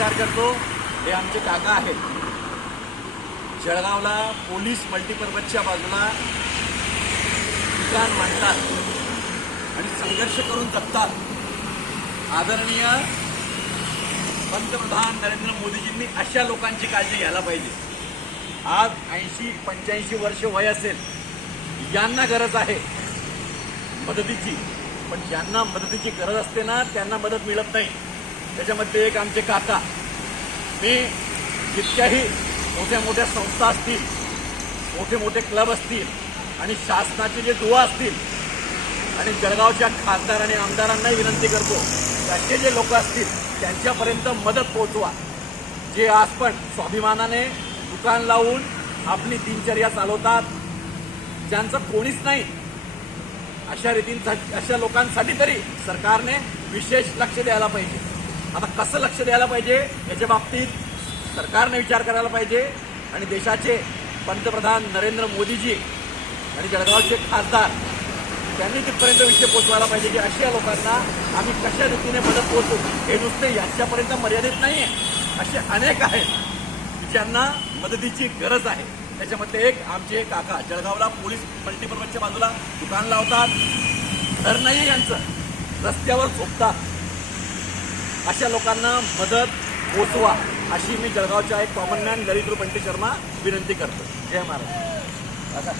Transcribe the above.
विचार करतो हे आमचे काका आहेत. जळगावला पोलीस मल्टीपर्पजच्या बाजूला दुकान मांडतात आणि संघर्ष करून जगतात. आदरणीय पंतप्रधान नरेंद्र मोदीजींनी अशा लोकांची काळजी घ्यायला पाहिजे. आज 80-85 वर्ष वय असेल, यांना गरज आहे मदतीची, पण ज्यांना मदतीची गरज असते ना त्यांना मदत मिळत नाही. त्याच्यामध्ये एक आमचे काका. मी जितक्याही मोठ्या मोठ्या संस्था असतील, मोठे मोठे क्लब असतील आणि शासनाचे जे दुवा असतील आणि जळगावच्या खासदार आणि आमदारांनाही विनंती करतो की असे जे लोक असतील त्यांच्यापर्यंत मदत पोहोचवा, जे आज पण स्वाभिमानाने दुकान लावून आपली दिनचर्या चालवतात, ज्यांचं कोणीच नाही. अशा लोकांसाठी तरी सरकारने विशेष लक्ष द्यायला पाहिजे. आता कसं लक्ष द्यायला पाहिजे याच्या बाबतीत सरकारने विचार करायला पाहिजे आणि देशाचे पंतप्रधान नरेंद्र मोदीजी आणि जळगावचे खासदार त्यांनी तिथपर्यंत विषय पोहोचवायला पाहिजे की अशा लोकांना आम्ही कशा रीतीने मदत पोहोचू. हे नुसते याच्यापर्यंत मर्यादित नाही आहे, असे अनेक आहेत ज्यांना मदतीची गरज आहे. त्याच्यामध्ये एक आमचे काका जळगावला पोलीस मल्टीपर्पजच्या बाजूला दुकान लावतात, घर नाही यांचं, रस्त्यावर झोपतात. अशा लोकांना मदत पोचवा अशी मी जळगावच्या एक कॉमन मॅन दरिद्र बंटी शर्मा विनंती करतो. जय महाराज.